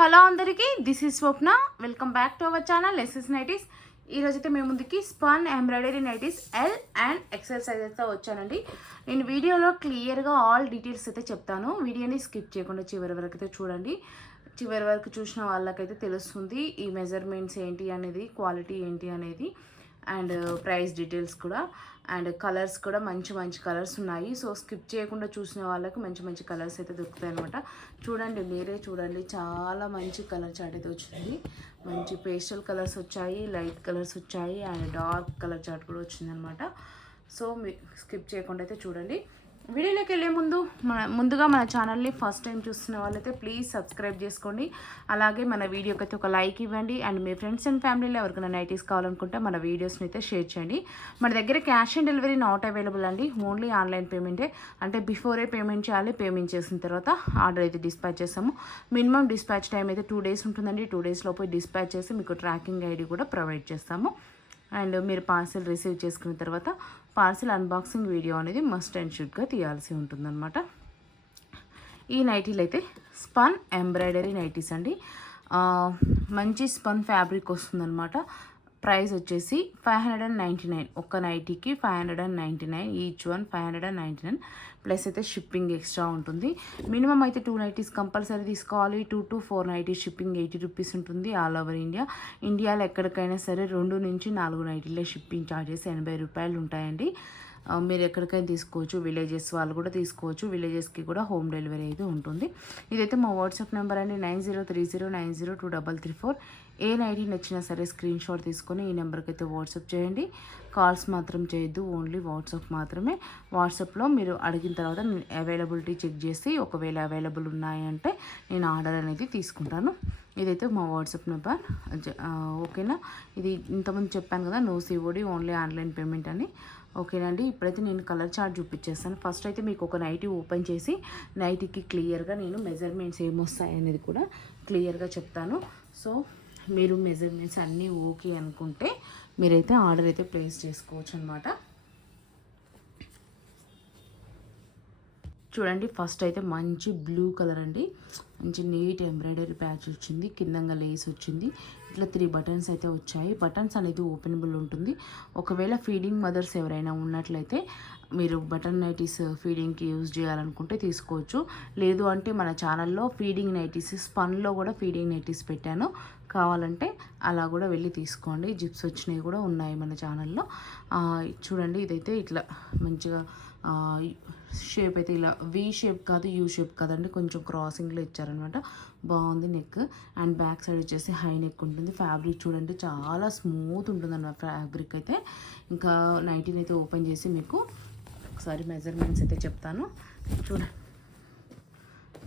Hello అందరికీ, this is Swapna. Welcome back to our channel SS nighties. ఈరోజైతే మేము ముందుకి spun embroidery nighties L and XL సైజెస్తో వచ్చానండి. నేను వీడియోలో క్లియర్గా ఆల్ డీటెయిల్స్ అయితే చెప్తాను. వీడియోని స్కిప్ చేయకుండా చివరి వరకు అయితే చూడండి. చివరి వరకు చూసిన వాళ్ళకైతే తెలుస్తుంది ఈ మెజర్మెంట్స్ ఏంటి అనేది, క్వాలిటీ ఏంటి అనేది, అండ్ ప్రైస్ డీటెయిల్స్ కూడా, అండ్ కలర్స్ కూడా మంచి మంచి కలర్స్ ఉన్నాయి. సో స్కిప్ చేయకుండా చూసిన వాళ్ళకి మంచి మంచి కలర్స్ అయితే దొరుకుతాయి అనమాట. చూడండి, మీరే చూడండి, చాలా మంచి కలర్ చార్ట్ అయితే వచ్చింది. మంచి పేస్టల్ కలర్స్ వచ్చాయి, లైట్ కలర్స్ వచ్చాయి, అండ్ డార్క్ కలర్ చార్ట్ కూడా వచ్చింది అనమాట. సో మీ స్కిప్ చేయకుండా అయితే చూడండి. వీడియోలోకి వెళ్ళే ముందుగా మన ఛానల్ని ఫస్ట్ టైం చూస్తున్న వాళ్ళైతే ప్లీజ్ సబ్స్క్రైబ్ చేసుకోండి. అలాగే మన వీడియోకి అయితే ఒక లైక్ ఇవ్వండి. అండ్ మీ ఫ్రెండ్స్ అండ్ ఫ్యామిలీలో ఎవరికైనా నైటీస్ కావాలనుకుంటే మన వీడియోస్ని అయితే షేర్ చేయండి. మన దగ్గర cash on delivery not available అండి. ఓన్లీ ఆన్లైన్ పేమెంటే. అంటే బిఫోరే పేమెంట్ చేయాలి. పేమెంట్ చేసిన తర్వాత ఆర్డర్ అయితే డిస్పాచ్ చేస్తాము. మినిమం డిస్పాచ్ టైం అయితే 2 days ఉంటుందండి. 2 days లోపు డిస్పాచ్ చేసి మీకు ట్రాకింగ్ ఐడి కూడా ప్రొవైడ్ చేస్తాము. అండ్ మీరు పార్సిల్ రిసీవ్ చేసుకున్న తర్వాత పార్సిల్ అన్బాక్సింగ్ వీడియో అనేది మస్ట్ అండ్ షుడ్గా తీయాల్సి ఉంటుందన్నమాట. ఈ నైటీలు అయితే స్పన్ ఎంబ్రాయిడరీ నైటీస్ అండి. మంచి స్పన్ ఫ్యాబ్రిక్ వస్తుందన్నమాట. ప్రైస్ వచ్చేసి 599. ఒక్క నైటీకి 599, ఈచ్ వన్ 599 ప్లస్ అయితే షిప్పింగ్ ఎక్స్ట్రా ఉంటుంది. మినిమం అయితే 2 నైటీస్ కంపల్సరీ తీసుకోవాలి. 2 to 4 నైటీస్ షిప్పింగ్ 80 రూపీస్ ఉంటుంది ఆల్ ఓవర్ ఇండియా. ఇండియాలో ఎక్కడికైనా సరే 2 నుంచి 4 నైటీలే షిప్పింగ్ ఛార్జెస్ 80 రూపాయలు ఉంటాయండి. మీరు ఎక్కడికైనా తీసుకోవచ్చు. విలేజెస్ వాళ్ళు కూడా తీసుకోవచ్చు. విలేజెస్కి కూడా హోమ్ డెలివరీ అయితే ఉంటుంది. ఇదైతే మా వాట్సాప్ నెంబర్ అండి, 9030902334. ఏ నైటీ నచ్చినా సరే స్క్రీన్ షాట్ తీసుకొని ఈ నెంబర్కి అయితే వాట్సాప్ చేయండి. కాల్స్ మాత్రం చేయొద్దు, ఓన్లీ వాట్సాప్ మాత్రమే. వాట్సాప్లో మీరు అడిగిన తర్వాత నేను అవైలబిలిటీ చెక్ చేసి ఒకవేళ అవైలబుల్ ఉన్నాయంటే నేను ఆర్డర్ అనేది తీసుకుంటాను. ఇదైతే మా వాట్సాప్ నెంబర్, ఓకేనా. ఇది ఇంతకుముందు చెప్పాను కదా, no COD, only online payment అని. ఓకేనండి. ఇప్పుడైతే నేను కలర్ చార్ట్ చూపించేస్తాను. ఫస్ట్ అయితే మీకు ఒక నైటీ ఓపెన్ చేసి నైటీకి క్లియర్గా నేను మెజర్మెంట్స్ ఏమొస్తాయి అనేది కూడా క్లియర్గా చెప్తాను. సో మీరు మెజర్మెంట్స్ అన్నీ ఓకే అనుకుంటే మీరైతే ఆర్డర్ అయితే ప్లేస్ చేసుకోవచ్చు అనమాట. చూడండి, ఫస్ట్ అయితే మంచి బ్లూ కలర్ అండి. మంచి నీట్ ఎంబ్రాయిడరీ ప్యాచ్ వచ్చింది, కిందంగా లేస్ వచ్చింది. ఇట్లా 3 బటన్స్ అయితే వచ్చాయి. బటన్స్ అనేది ఓపెనబుల్ ఉంటుంది. ఒకవేళ ఫీడింగ్ మదర్స్ ఎవరైనా ఉన్నట్లయితే మీరు బటన్ నైటీస్ ఫీడింగ్కి యూజ్ చేయాలనుకుంటే తీసుకోవచ్చు. లేదు అంటే మన ఛానల్లో ఫీడింగ్ నైటీస్, స్పన్లో కూడా ఫీడింగ్ నైటీస్ పెట్టాను, కావాలంటే అలా కూడా వెళ్ళి తీసుకోండి. జిప్స్ వచ్చినవి కూడా ఉన్నాయి మన ఛానల్లో. చూడండి, ఇదైతే ఇట్లా మంచిగా షేప్ అయితే ఇలా వి షేప్ కాదు, యూ షేప్ కాదండి, కొంచెం క్రాసింగ్లో ఇచ్చారనమాట. బాగుంది నెక్. అండ్ బ్యాక్ సైడ్ వచ్చేసి హై నెక్ ఉంటుంది. ఫ్యాబ్రిక్ చూడండి, చాలా స్మూత్ ఉంటుందన్నమాట ఫ్యాబ్రిక్ అయితే. ఇంకా నైటీని అయితే ఓపెన్ చేసి మీకు ఒకసారి మెజర్మెంట్స్ అయితే చెప్తాను.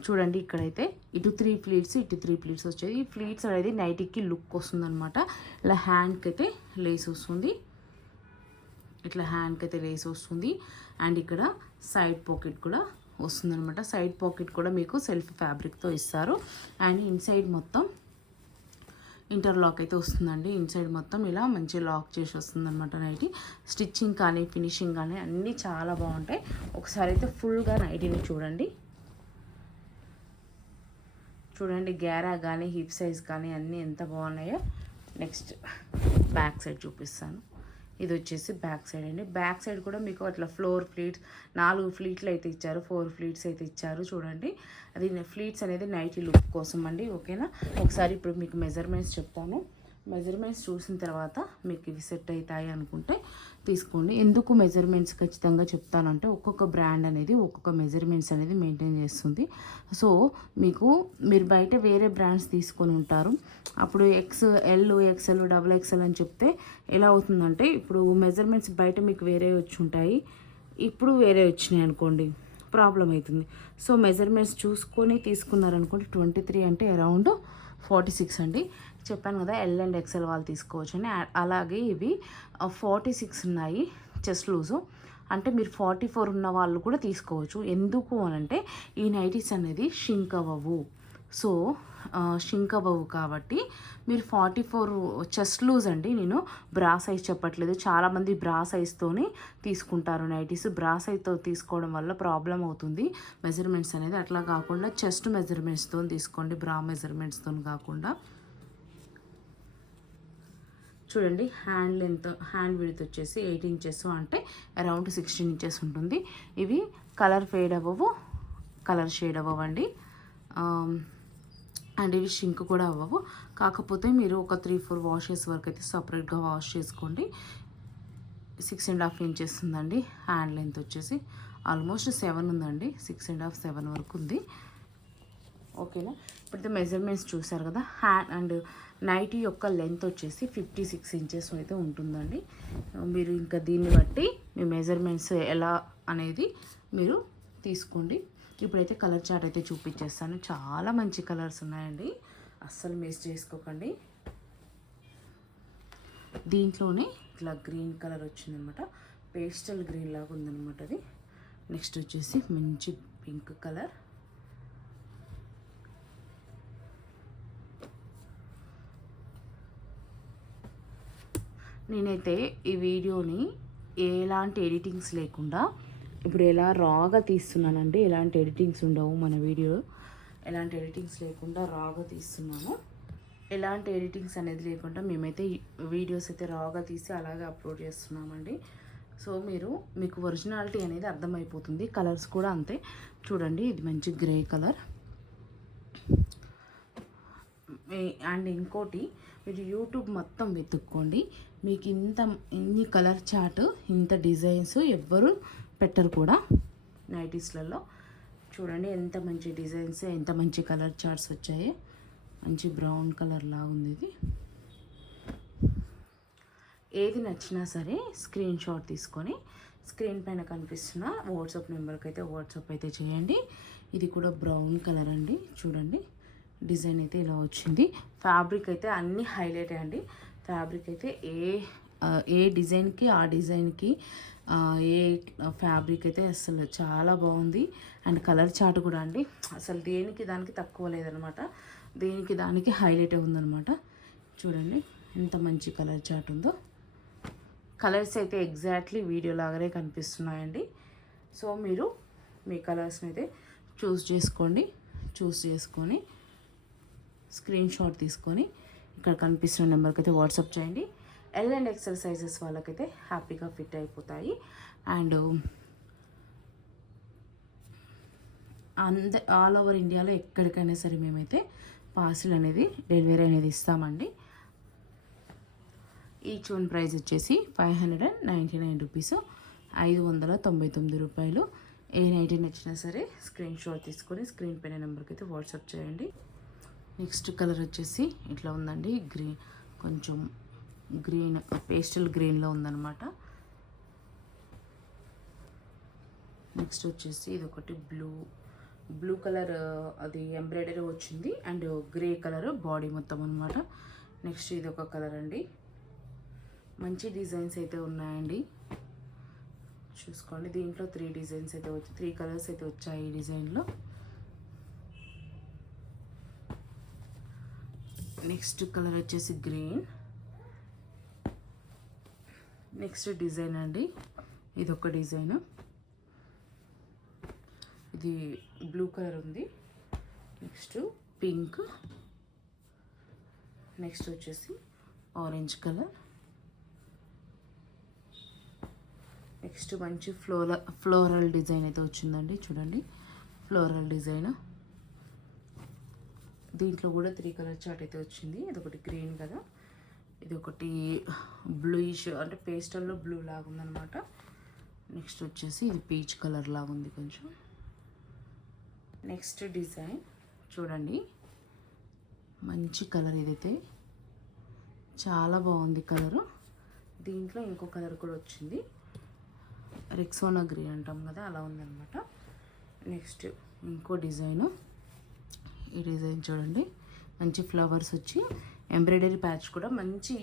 చూడండి, ఇక్కడైతే ఇటు 3 ప్లీట్స్, ఇటు 3 ప్లీట్స్ వచ్చాయి. ఈ ప్లీట్స్ అనేది నైటీకి లుక్ వస్తుందన్నమాట. ఇలా హ్యాండ్కి అయితే లేస్ వస్తుంది, ఇట్లా హ్యాండ్కి అయితే లేస్ వస్తుంది. అండ్ ఇక్కడ సైడ్ పాకెట్ కూడా వస్తుందన్నమాట. సైడ్ పాకెట్ కూడా మీకు సెల్ఫ్ ఫ్యాబ్రిక్తో ఇస్తారు. అండ్ ఇన్సైడ్ మొత్తం ఇంటర్లాక్ అయితే వస్తుందండి. ఇన్సైడ్ మొత్తం ఇలా మంచి లాక్ చేసి వస్తుందన్నమాట నైటీ. స్టిచ్చింగ్ కానీ ఫినిషింగ్ కానీ అన్నీ చాలా బాగుంటాయి. ఒకసారి అయితే ఫుల్గా నైటీని చూడండి. గ్యారా కానీ హిప్ సైజ్ కానీ అన్నీ ఎంత బాగున్నాయో. నెక్స్ట్ బ్యాక్ సైడ్ చూపిస్తాను. ఇది వచ్చేసి బ్యాక్ సైడ్ అండి. బ్యాక్ సైడ్ కూడా మీకు అట్లా 4 ప్లీట్స్, 4 ప్లీట్లు అయితే ఇచ్చారు, 4 ప్లీట్స్ అయితే ఇచ్చారు. చూడండి, అది ప్లీట్స్ అనేది నైటీ లుక్ కోసం అండి. ఓకేనా. ఒకసారి ఇప్పుడు మీకు మెజర్మెంట్స్ చెప్తాను. మెజర్మెంట్స్ చూసిన తర్వాత మీకు ఇవి సెట్ అవుతాయి అనుకుంటే తీసుకోండి. ఎందుకు మెజర్మెంట్స్ ఖచ్చితంగా చెప్తానంటే ఒక్కొక్క బ్రాండ్ అనేది ఒక్కొక్క మెజర్మెంట్స్ అనేది మెయింటైన్ చేస్తుంది. సో మీరు బయట వేరే బ్రాండ్స్ తీసుకొని ఉంటారు. అప్పుడు XL, XL, XXL అని చెప్తే ఎలా అవుతుందంటే, ఇప్పుడు మెజర్మెంట్స్ బయట మీకు వేరే వచ్చి ఉంటాయి, ఇప్పుడు వేరే వచ్చినాయి అనుకోండి, ప్రాబ్లం అవుతుంది. సో మెజర్మెంట్స్ చూసుకొని తీసుకున్నారనుకోండి. 23 అంటే అరౌండ్ 46 అండి. చెప్పాను కదా, L అండ్ XL వాళ్ళు తీసుకోవచ్చు అని. అలాగే ఇవి 46 ఉన్నాయి చెస్ట్ లూజు. అంటే మీరు 44 ఉన్న వాళ్ళు కూడా తీసుకోవచ్చు. ఎందుకు అని అంటే ఈ నైటీస్ అనేది షింక్ అవ్వవు. సో షింక్ అవ్వవు కాబట్టి మీరు 44 చెస్ట్ లూజ్ అండి, నేను బ్రా సైజ్ చెప్పట్లేదు. చాలామంది బ్రా సైజ్తోనే తీసుకుంటారు నైటీస్. బ్రా సైజ్తో తీసుకోవడం వల్ల ప్రాబ్లం అవుతుంది మెజర్మెంట్స్ అనేది. అట్లా కాకుండా చెస్ట్ మెజర్మెంట్స్తో తీసుకోండి, బ్రా మెజర్మెంట్స్తో కాకుండా. చూడండి హ్యాండ్ లెంత్, హ్యాండ్ విడ్త్ వచ్చేసి 8 ఇంచెస్, అంటే అరౌండ్ 16 ఇంచెస్ ఉంటుంది. ఇవి కలర్ ఫేడ్ అవ్వవు, కలర్ షేడ్ అవ్వండి, అండ్ ఇవి షింక్ కూడా అవ్వవు. కాకపోతే మీరు ఒక 3-4 వాషెస్ వరకు అయితే సపరేట్గా వాష్ చేసుకోండి. 6.5 ఇంచెస్ ఉందండి హ్యాండ్ లెంత్ వచ్చేసి. ఆల్మోస్ట్ 7 ఉందండి, 6.5, 7 వరకు ఉంది. ఓకేనా, ఇప్పుడైతే మెజర్మెంట్స్ చూసారు కదా. హ్యాండ్ అండ్ నైటీ యొక్క లెంత్ వచ్చేసి 56 ఇంచెస్ అయితే ఉంటుందండి. మీరు ఇంకా దీన్ని బట్టి మీ మెజర్మెంట్స్ ఎలా అనేది మీరు తీసుకోండి. ఇప్పుడైతే కలర్ చార్ట్ అయితే చూపించేస్తాను. చాలా మంచి కలర్స్ ఉన్నాయండి, అస్సలు మిస్ చేసుకోకండి. దీంట్లోనే ఇట్లా గ్రీన్ కలర్ వచ్చిందనమాట, పేస్టల్ గ్రీన్ లాగా ఉందనమాట అది. నెక్స్ట్ వచ్చేసి మంచి పింక్ కలర్, నేనైతే ఈ వీడియోని ఎలాంటి ఎడిటింగ్స్ లేకుండా ఇప్పుడు ఎలా రాగా తీస్తున్నానండి. ఎలాంటి ఎడిటింగ్స్ ఉండవు మన వీడియో, ఎలాంటి ఎడిటింగ్స్ లేకుండా రాగా తీస్తున్నాను. ఎలాంటి ఎడిటింగ్స్ అనేది లేకుండా మేమైతే వీడియోస్ అయితే రాగా తీసి అలాగే అప్లోడ్ చేస్తున్నామండి. సో మీకు ఒరిజినాలిటీ అనేది అర్థమైపోతుంది. కలర్స్ కూడా అంతే. చూడండి, ఇది మంచి గ్రే కలర్. అండ్ ఇంకోటి, మీరు యూట్యూబ్ మొత్తం వెతుక్కోండి, మీకు ఇన్ని కలర్ చార్ట్, ఇంత డిజైన్స్ ఎవ్వరు పెట్టరు కూడా నైటీస్లలో. చూడండి ఎంత మంచి డిజైన్స్, ఎంత మంచి కలర్ చార్ట్స్ వచ్చాయి. మంచి బ్రౌన్ కలర్ లాగా ఉంది ఇది. ఏది నచ్చినా సరే స్క్రీన్ షాట్ తీసుకొని స్క్రీన్ పైన కనిపిస్తున్న వాట్సాప్ నెంబర్కి అయితే వాట్సాప్ అయితే చేయండి. ఇది కూడా బ్రౌన్ కలర్ అండి. చూడండి డిజైన్ అయితే ఇలా వచ్చింది. ఫ్యాబ్రిక్ అయితే అన్నీ హైలైట్ అండి. ఫ్యాబ్రిక్ అయితే ఏ డిజైన్కి ఆ డిజైన్కి ఏ ఫ్యాబ్రిక్ అయితే అసలు చాలా బాగుంది. అండ్ కలర్ చార్ట్ కూడా అండి, అసలు దేనికి దానికి తక్కువ లేదనమాట, దేనికి దానికి హైలైట్ ఉందనమాట. చూడండి ఎంత మంచి కలర్ చార్ట్ ఉందో. కలర్స్ అయితే ఎగ్జాక్ట్లీ వీడియో లాగానే కనిపిస్తున్నాయండి. సో మీరు మీ కలర్స్ని అయితే చూస్ చేసుకొని స్క్రీన్ షాట్ తీసుకొని ఇక్కడ కనిపిస్తున్న నెంబర్కి అయితే వాట్సాప్ చేయండి. ఎల్ అండ్ ఎక్సెల్ సైజెస్ వాళ్ళకైతే హ్యాపీగా ఫిట్ అయిపోతాయి. అండ్ ఆల్ ఓవర్ ఇండియాలో ఎక్కడికైనా సరే మేమైతే పార్సిల్ అనేది డెలివరీ అనేది ఇస్తామండి. ఈచ్ వన్ ప్రైస్ వచ్చేసి 599 రూపీస్, 599 రూపాయలు. ఏ నైటీ నచ్చినా సరే స్క్రీన్ షాట్ తీసుకొని స్క్రీన్ పైన నెంబర్కి అయితే వాట్సాప్ చేయండి. నెక్స్ట్ కలర్ వచ్చేసి ఇట్లా ఉందండి, కొంచెం గ్రీన్, పేస్టల్ గ్రీన్లో ఉందన్నమాట. నెక్స్ట్ వచ్చేసి ఇది ఒకటి బ్లూ కలర్, అది ఎంబ్రాయిడరీ వచ్చింది. అండ్ గ్రే కలర్ బాడీ మొత్తం అనమాట. నెక్స్ట్ ఇది ఒక కలర్ అండి. మంచి డిజైన్స్ అయితే ఉన్నాయండి, చూసుకోండి. దీంట్లో 3 డిజైన్స్ అయితే 3 కలర్స్ అయితే వచ్చాయి ఈ డిజైన్లో. నెక్స్ట్ కలర్ వచ్చేసి గ్రీన్. నెక్స్ట్ డిజైన్ అండి, ఇది ఒక డిజైన్, ఇది బ్లూ కలర్ ఉంది. నెక్స్ట్ పింక్, నెక్స్ట్ వచ్చేసి ఆరెంజ్ కలర్. నెక్స్ట్ మంచి ఫ్లోరల్ డిజైన్ అయితే వచ్చిందండి. చూడండి ఫ్లోరల్ డిజైన్. దీంట్లో కూడా 3 కలర్ చార్ట్ అయితే వచ్చింది. ఇది ఒకటి గ్రీన్ కదా, ఇది ఒకటి బ్లూయిష్, అంటే పేస్టల్లో బ్లూ లాగా ఉందన్నమాట. నెక్స్ట్ వచ్చేసి ఇది పీచ్ కలర్ లాగా ఉంది కొంచెం. నెక్స్ట్ డిజైన్ చూడండి, మంచి కలర్, ఇదైతే చాలా బాగుంది కలరు. దీంట్లో ఇంకో కలర్ కూడా వచ్చింది, రెక్సోనా గ్రీన్ అంటాం కదా, అలా ఉందన్నమాట. నెక్స్ట్ ఇంకో డిజైను, ఈ డిజైన్ చూడండి, మంచి ఫ్లవర్స్ వచ్చి ఎంబ్రాయిడరీ ప్యాచ్ కూడా మంచి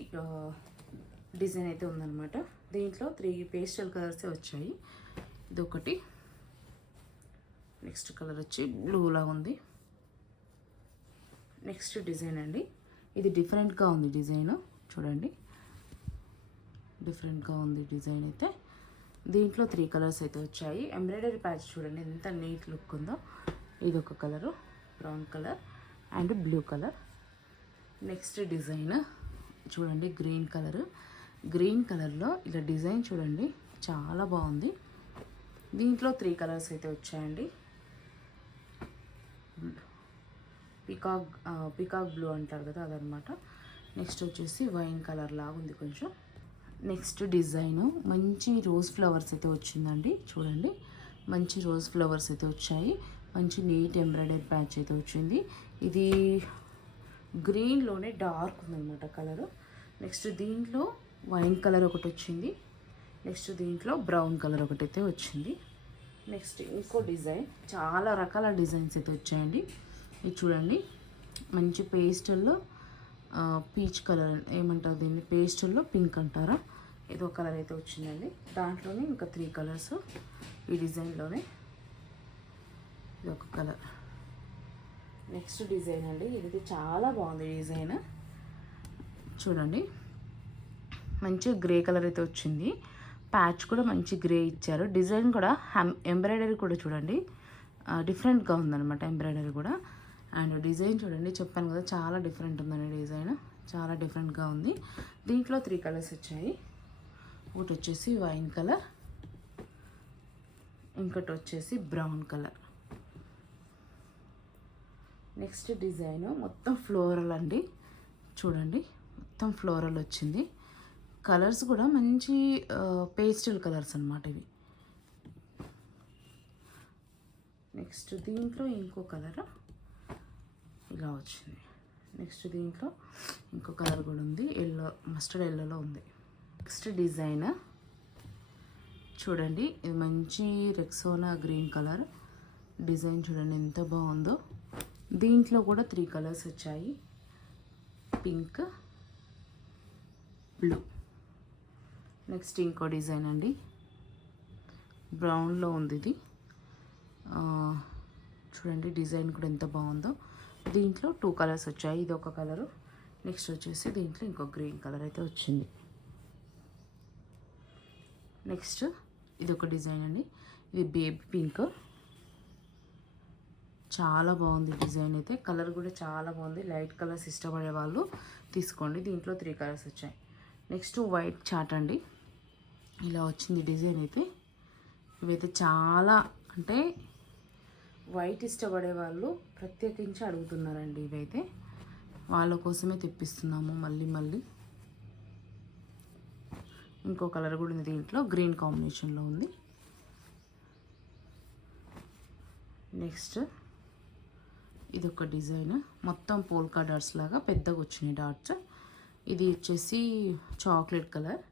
డిజైన్ అయితే ఉందన్నమాట. దీంట్లో 3 పేస్టల్ కలర్సే వచ్చాయి. ఇదొకటి. నెక్స్ట్ కలర్ వచ్చి బ్లూలా ఉంది. నెక్స్ట్ డిజైన్ అండి, ఇది డిఫరెంట్గా ఉంది డిజైన్, చూడండి డిఫరెంట్గా ఉంది డిజైన్ అయితే. దీంట్లో 3 కలర్స్ అయితే వచ్చాయి. ఎంబ్రాయిడరీ ప్యాచ్ చూడండి ఎంత నీట్ లుక్ ఉందో. ఇది ఒక colour, brown colour and blue colour. Next design చూడండి, గ్రీన్ కలర్. గ్రీన్ కలర్లో ఇలా డిజైన్ చూడండి చాలా బాగుంది. దీంట్లో 3 కలర్స్ అయితే వచ్చాయండి. పికాక్ బ్లూ అంటారు కదా అదనమాట. నెక్స్ట్ వచ్చేసి వైన్ కలర్ లాగా ఉంది కొంచెం. నెక్స్ట్ డిజైను మంచి రోజ్ ఫ్లవర్స్ అయితే వచ్చిందండి, చూడండి మంచి రోజ్ ఫ్లవర్స్ అయితే వచ్చాయి. మంచి నీట్ ఎంబ్రాయిడరీ ప్యాచ్ అయితే వచ్చింది. ఇది గ్రీన్లోనే డార్క్ ఉందన్నమాట కలరు. నెక్స్ట్ దీంట్లో వైన్ కలర్ ఒకటి వచ్చింది. నెక్స్ట్ దీంట్లో బ్రౌన్ కలర్ ఒకటి అయితే వచ్చింది. నెక్స్ట్ ఇంకో డిజైన్, చాలా రకాల డిజైన్స్ అయితే వచ్చాయండి. ఇది చూడండి మంచి పేస్టల్లో పీచ్ కలర్ ఏమంటారు దీన్ని, పేస్టల్లో పింక్ అంటారా, ఏదో కలర్ అయితే వచ్చిందండి. దాంట్లోనే ఇంకా 3 కలర్స్ ఈ డిజైన్లోనే. ఇది ఒక కలర్. నెక్స్ట్ డిజైన్ అండి, ఇది చాలా బాగుంది డిజైన్, చూడండి మంచి గ్రే కలర్ అయితే వచ్చింది. ప్యాచ్ కూడా మంచి గ్రే ఇచ్చారు. డిజైన్ కూడా ఎంబ్రాయిడరీ కూడా చూడండి డిఫరెంట్గా ఉందన్నమాట ఎంబ్రాయిడరీ కూడా. అండ్ డిజైన్ చూడండి, చెప్పాను కదా చాలా డిఫరెంట్ ఉందండి డిజైన్, చాలా డిఫరెంట్గా ఉంది. దీంట్లో 3 కలర్స్ వచ్చాయి. ఒకటి వచ్చేసి వైన్ కలర్, ఇంకోటి వచ్చేసి బ్రౌన్ కలర్. నెక్స్ట్ డిజైన్ మొత్తం ఫ్లోరల్ అండి, చూడండి మొత్తం ఫ్లోరల్ వచ్చింది. కలర్స్ కూడా మంచి పేస్టల్ కలర్స్ అన్నమాట ఇవి. నెక్స్ట్ దీంట్లో ఇంకో కలర్ ఇలా వచ్చింది. నెక్స్ట్ దీంట్లో ఇంకో కలర్ కూడా ఉంది, ఎల్లో, మస్టర్డ్ ఎల్లోలో ఉంది. నెక్స్ట్ డిజైన్ చూడండి, ఇది మంచి రెక్సోనా గ్రీన్ కలర్ డిజైన్, చూడండి ఎంత బాగుందో. దీంట్లో కూడా 3 కలర్స్ వచ్చాయి, పింక్, బ్లూ. నెక్స్ట్ ఇంకో డిజైన్ అండి, బ్రౌన్లో ఉంది ఇది, చూడండి డిజైన్ కూడా ఎంత బాగుందో. దీంట్లో 2 కలర్స్ వచ్చాయి, ఇది ఒక కలరు. నెక్స్ట్ వచ్చేసి దీంట్లో ఇంకో గ్రీన్ కలర్ అయితే వచ్చింది. నెక్స్ట్ ఇది ఒక డిజైన్ అండి, ఇది బేబీ పింక్, చాలా బాగుంది డిజైన్ అయితే. కలర్ కూడా చాలా బాగుంది. లైట్ కలర్స్ ఇష్టపడే వాళ్ళు తీసుకోండి. దీంట్లో 3 కలర్స్ వచ్చాయి. నెక్స్ట్ వైట్ చాట్ అండి, ఇలా వచ్చింది డిజైన్ అయితే. ఇవైతే చాలా అంటే వైట్ ఇష్టపడే వాళ్ళు ప్రత్యేకించి అడుగుతున్నారండి. ఇవైతే వాళ్ళ కోసమే తెప్పిస్తున్నాము మళ్ళీ. ఇంకో కలర్ కూడా ఉంది దీంట్లో, గ్రీన్ కాంబినేషన్లో ఉంది. నెక్స్ట్ ఇది ఒక డిజైన్, మొత్తం పోల్కా డాట్స్ లాగా పెద్దగా వచ్చినాయి డాట్స్. ఇది వచ్చేసి చాక్లెట్ కలర్.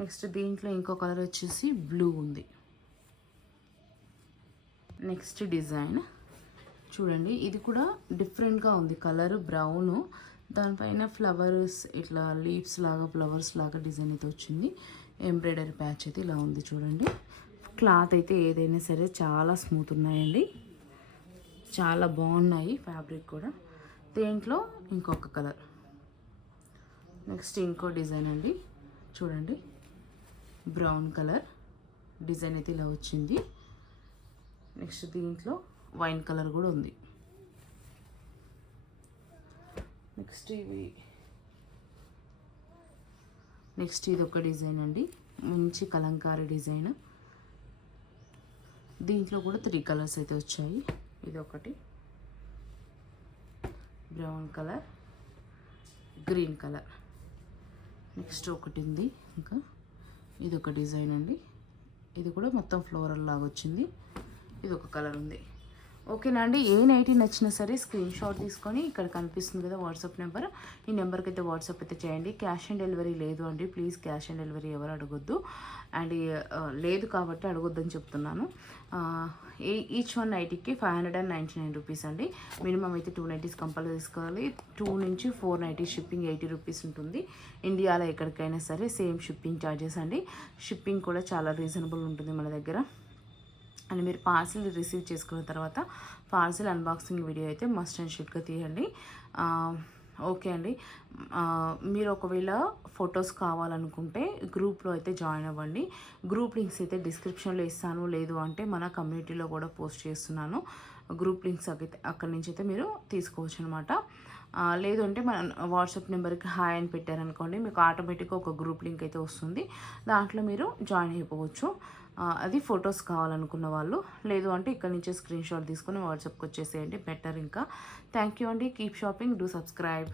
నెక్స్ట్ దీంట్లో ఇంకో కలర్ వచ్చేసి బ్లూ ఉంది. నెక్స్ట్ డిజైన్ చూడండి, ఇది కూడా డిఫరెంట్గా ఉంది కలర్, బ్రౌను, దానిపైన ఫ్లవర్స్ ఇట్లా లీవ్స్ లాగా ఫ్లవర్స్ లాగా డిజైన్ అయితే వచ్చింది. ఎంబ్రాయిడరీ ప్యాచ్ అయితే ఇలా ఉంది చూడండి. క్లాత్ అయితే ఏదైనా సరే చాలా స్మూత్ ఉన్నాయండి, చాలా బాగున్నాయి ఫ్యాబ్రిక్ కూడా. దీంట్లో ఇంకొక కలర్. నెక్స్ట్ ఇంకో డిజైన్ అండి, చూడండి బ్రౌన్ కలర్ డిజైన్ అయితే ఇలా వచ్చింది. నెక్స్ట్ దీంట్లో వైన్ కలర్ కూడా ఉంది. నెక్స్ట్ ఇది ఒక డిజైన్ అండి, మంచి కలంకారీ డిజైన్. దీంట్లో కూడా 3 కలర్స్ అయితే వచ్చాయి. ఇది ఒకటి brown colour, green colour. Next ఒకటి ఉంది ఇంకా, ఇది ఒక డిజైన్ అండి, ఇది కూడా మొత్తం ఫ్లోరల్ లాగా వచ్చింది. ఇది ఒక కలర్ ఉంది. ఓకేనా అండి, ఏ నైటీ నచ్చినా సరే స్క్రీన్ షాట్ తీసుకొని ఇక్కడ కనిపిస్తుంది కదా వాట్సాప్ నెంబర్, ఈ నెంబర్కి అయితే వాట్సాప్ అయితే చేయండి. క్యాష్ ఆన్ డెలివరీ లేదు అండి, ప్లీజ్ క్యాష్ ఆన్ డెలివరీ ఎవరు అడగొద్దు. అండ్ లేదు కాబట్టి అడగొద్దని చెప్తున్నాను. ఈచ్ వన్ నైటీకి 599 రూపీస్ అండి. మినిమం అయితే 2 నైటీస్ కంపల్సరీ తీసుకోవాలి. 2 నుంచి 4 నైటీస్ షిప్పింగ్ 80 రూపీస్ ఉంటుంది. ఇండియాలో ఎక్కడికైనా సరే సేమ్ షిప్పింగ్ ఛార్జెస్ అండి. షిప్పింగ్ కూడా చాలా రీజనబుల్ ఉంటుంది మన దగ్గర. అండ్ మీరు పార్సిల్ రిసీవ్ చేసుకున్న తర్వాత పార్సిల్ అన్బాక్సింగ్ వీడియో అయితే మస్ట్ అండ్ షుడ్గా తీయండి. ఓకే అండి. మీరు ఒకవేళ ఫొటోస్ కావాలనుకుంటే గ్రూప్లో అయితే జాయిన్ అవ్వండి. గ్రూప్ లింక్స్ అయితే డిస్క్రిప్షన్లో ఇస్తాను, లేదు అంటే మన కమ్యూనిటీలో కూడా పోస్ట్ చేస్తున్నాను. గ్రూప్ లింక్స్ అక్కడి నుంచి అయితే మీరు తీసుకోవచ్చు అనమాట. లేదు అంటే మన వాట్సాప్ నెంబర్కి హాయ్ అని పెట్టారనుకోండి, మీకు ఆటోమేటిక్గా ఒక గ్రూప్ లింక్ అయితే వస్తుంది. దాంట్లో మీరు జాయిన్ అయిపోవచ్చు. అది ఫొటోస్ కావాలనుకున్న వాళ్ళు. లేదు అంటే ఇక్కడ నుంచే స్క్రీన్ షాట్ తీసుకొని వాట్సాప్కి వచ్చేసేయండి, బెటర్ ఇంకా. థ్యాంక్ యూ అండి. Keep shopping, do subscribe.